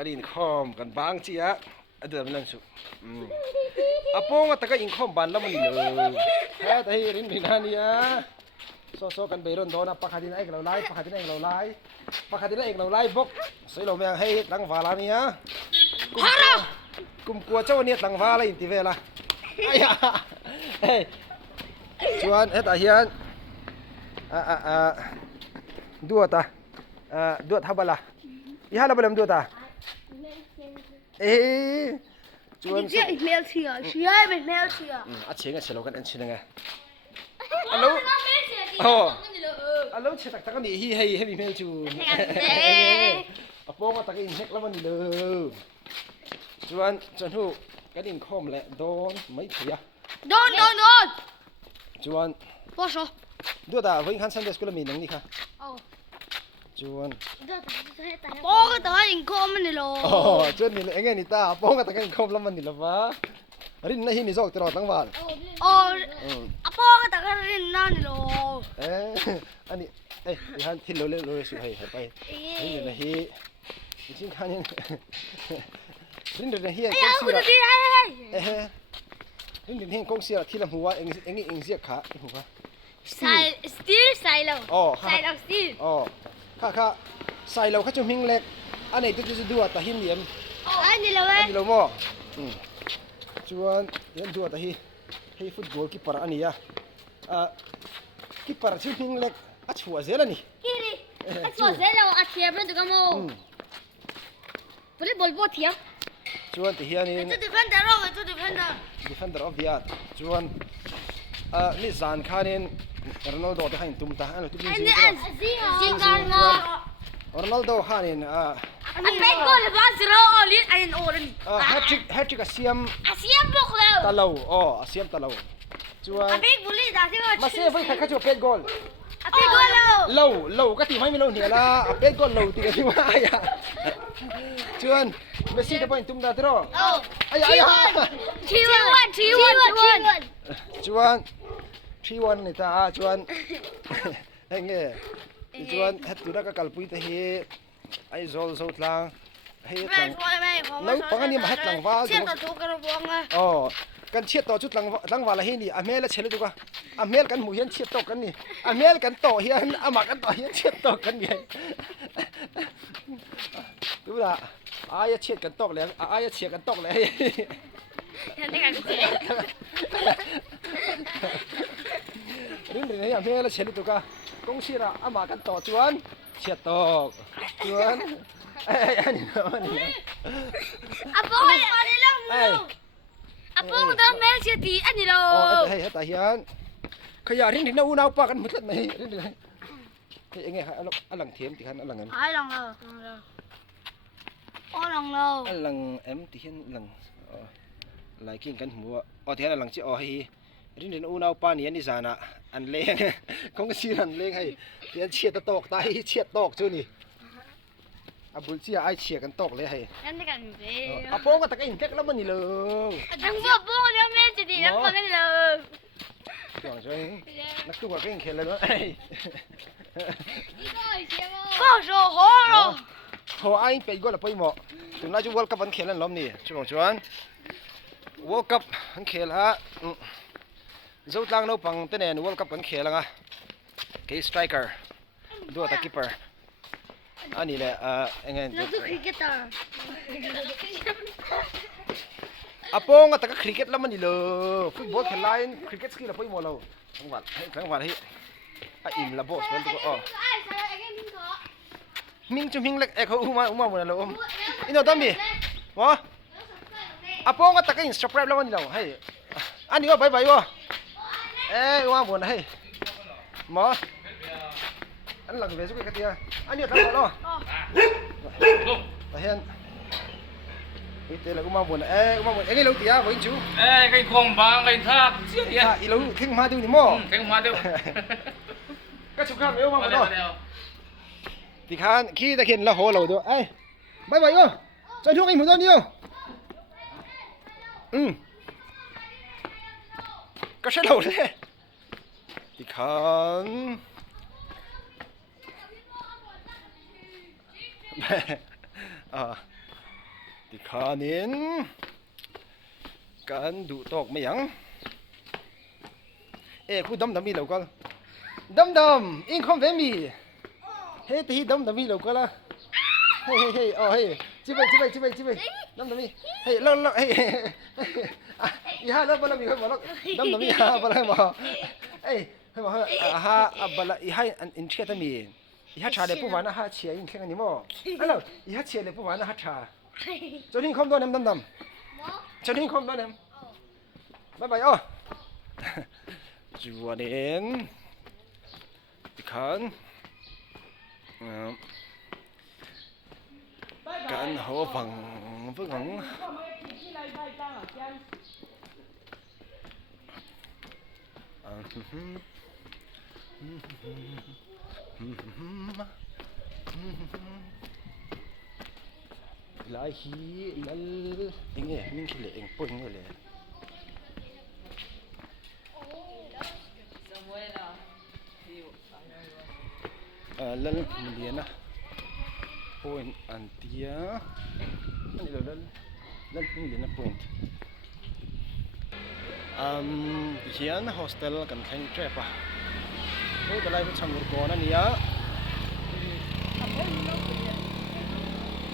กันอินคอมกันบางจีอะเดือดมันนั่นสุอะปองตะกันอินคอมบันแล้วมันเลยแค่แต่รินรินฮันนี่อะโซกันไปรอนโดนปะขัดที่ไหนเราไล่ปะขัดที่ไหนเราไล่ปะขัดที่ไหนเราไล่บกสวยเราแมงให้หลังฟ้าลานี่อะกุมกลัวเจ้าเนี่ยหลังฟ้าอะไรอินทิเวล่ะไอ้ยะเฮ้ยชวนเฮ็ดอาเฮียนdua ta dua thabala ihala balam dua ta chuan chị mèo chìa chìa mình mèo chìa a chenga chelo kan an chinanga alo alo che tak tak ni hi hei hei mel chu a ponga tak in hek lawan ni lo chuan hu kan in khom le don mai thia don chuan poso dua ta với khán Sunday school mi nang ni kha chuan bố cái tờ hình com này lo chuan ni enge ni ta pong ka takan khom lam ni lawa rin na hi ni jok tro tangwal bố cái tờ hình na này lo ani han thil lo le lo su hai hai pai rin na hi jin khan yin rin na hi rin hi kong sia thilam huwa eng zia kha huwa steel lo steelค่ะใส่เราข้าจะมิงเล็กอันไหนตัวจะดูอ่ะแต่หินเหลี่ยมอันนี้เราโม่ชวนเดี๋ยวดูอ่ะแต่ให้ฟุตบอลกีฬาอันนี้กีฬาชื่อมิงเล็กอัชัวเซล่ะนี่ชัวเซล่ะอัดเทียบเลยตัวกันโม่บอลบอลเทียบชวนที่เฮียนี่ตัวดีเฟนเดอร์ตัวดีเฟนเดอร์ออฟเดียร์ชวนนี่ซานคานินโรนัลโดที่ให้ตุ้มตาอันนี้ตุ้มซิงการ์โโรนัลโดฮานินอันเป็นกอลบาสโรลิสอันโอรันแฮตทริกเซียมบุกแล้วตะลาวเซียมตะลาวชวนอันเป็นบุลีดาที่ว่ามาเซฟไว้ใครจะเป็นกอลอันเป็นกอลlowก็ตีไม่มี low เนี่ยละเป็นกอล low ตีกันที่ว่าอ่ะชวนเมสซี่จะไปตุ้มตาตรอชีวันชวนนี่ตาชวนเฮ้ยเนี่ยชวนเฮ็ดตัวนักกัลปุยตะเฮไอโซลโซตลังเฮ็ดหลังแล้วปังอันนี้มาเฮ็ดหลังว่าเชี่ยต่อตัวกระบองอ่ะกันเชี่ยต่อชุดหลังว่าละเฮนี่อเมละเชลดูกว่าอเมลกันหมูเฮียนเชี่ยต่อกันนี่อเมลกันต่อเฮียนอมากันต่อเฮียนเชี่ยต่อกันนี่ดูละอายเชี่ยกันต่อแล้วอายเชี่ยกันต่อแล้วrin rin ya me la cheli to ka kong sira ama kan to chuan chet to chuan ani no ani apo ani lo apo da me cheti ani lo hey ta hian khaya rin rin na u nau pa kan mutlat mai rin rin hey enge alang thiam ti khan alang em alang lo alang em ti hian lang lai king kan hmu ti hian alang chi hi rin rin u nau pa ni ani zanaอันเล้งคงซีรันเล้งให้เดี๋ยวเชียตอกตายเชียตอกจู่นี่บุลเชียไอเชียกันตอกเลยให้นั่นกันเบ้อะโป้ก็ตะกี้เก๊กแล้วมันนี่เลยจังหวะโป้แล้วแม่จะดีแล้วมันนี่เลยช่วงช่วยนักตู้ก็เก่งเข็นเลยเนาะก็โซ่โหรอโหไอเป็นก็ละไปหมอถึงน่าจะวอลกับวันเข็นแล้วล้มนี่ช่วงชวนวอลกับวันเข็นฮะdấu lang nấu bằng tên này World Cup vẫn khé là cái striker đua ta keeper anh này là anh em apong ta cricket lắm anh lo football खेल line cricket skill là phải mua lâu không phải im là boss vậy tụi mình chụp hình lại không uma một là ôm ino tao mi hả apong ta cái subscribe lắm anh lo hay anh đi bye byeว่าบุญให้หมออันหลังเวสุกิกติอ่ะอันนี้ทำแล้วแต่เห็นอีเตล่ะกูมาบุญมาบุญงี้เราตีอ่ะวิ่งจูใครคงบางใครท่าเสียดีอ่ะอีเราทิ้งมาดูนี่หม้อทิ้งมาดูก็ชุกข้ามเอวมาบุญเนาะตีขานขี้ตะเคียนละหัวเราด้วยบายบายอ่ะจะช่วยอีกหมดตอนนี้ก็ใช่เราเลยที่ขัน ติขานินการดูตอกไม่ยังกูดำมีเหล่าก็ดำอิงคอมเวมีเฮ้ตีดำมีเหล่าก็ละเฮ้อ๋อเฮ้จิบไปดำมีเฮ้เลิกเฮ้อีฮ่าเลิกบลามีคนบอกเลิกดำมีฮ่าบลาบอกเฮ้บอกฮ่าบลาอีฮ่าอินเชียตมีอีฮ่าชาเด็กผู้วานฮ่าเชียอินเชียกันนี่มั้งอะไรอีฮ่าเชียเด็กผู้วานฮ่าชาจนทิ้งคอมโดนดำจนทิ้งคอมโดนบ๊ายบายอ๋อจวนเอ็นติขันการหัวฟังเพื่อนหลายฮีนั่นเองมิ่งขี้เหล่เองปุ่นเลยlalu kemudian point antia ini lalu kemudian point kian hostel kan kain trap oh kalau itu canggur kona nih ya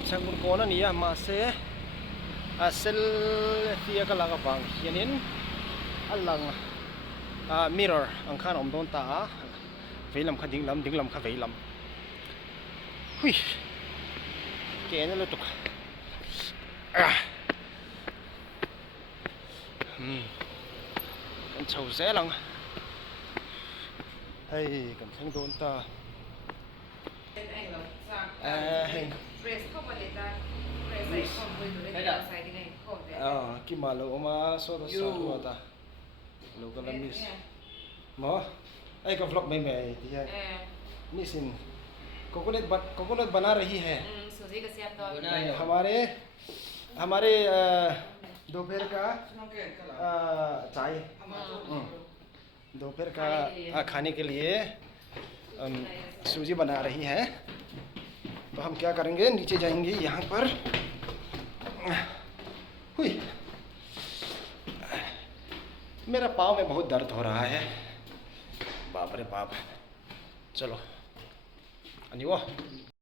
canggur kona nih ya masih asal dia kalau bang kianin alang mirror angkan don ta vei lam kha ding lam kha vei lam hui ke na lo tuk kan chau ze lang hey kan thang don ta hey press เข้ามาเลยจ้า press ใส่คอมเลยตัวเล็กใส่ยังไงคอมเลย kimalo oma so da sa ta lo ka lam mis mo ai का vlog में थी है मिसिन कोकोनट बना रही है सूजी का सियाप तो हमारे दोपहर का चाय दोपहर का खाने के लिए सूजी बना रही है तो हम क्या करेंगे नीचे जाएंगे यहाँ पर हुई मेरा पाँव में बहुत दर्द हो रहा है बाप रे बाप चलो अन्य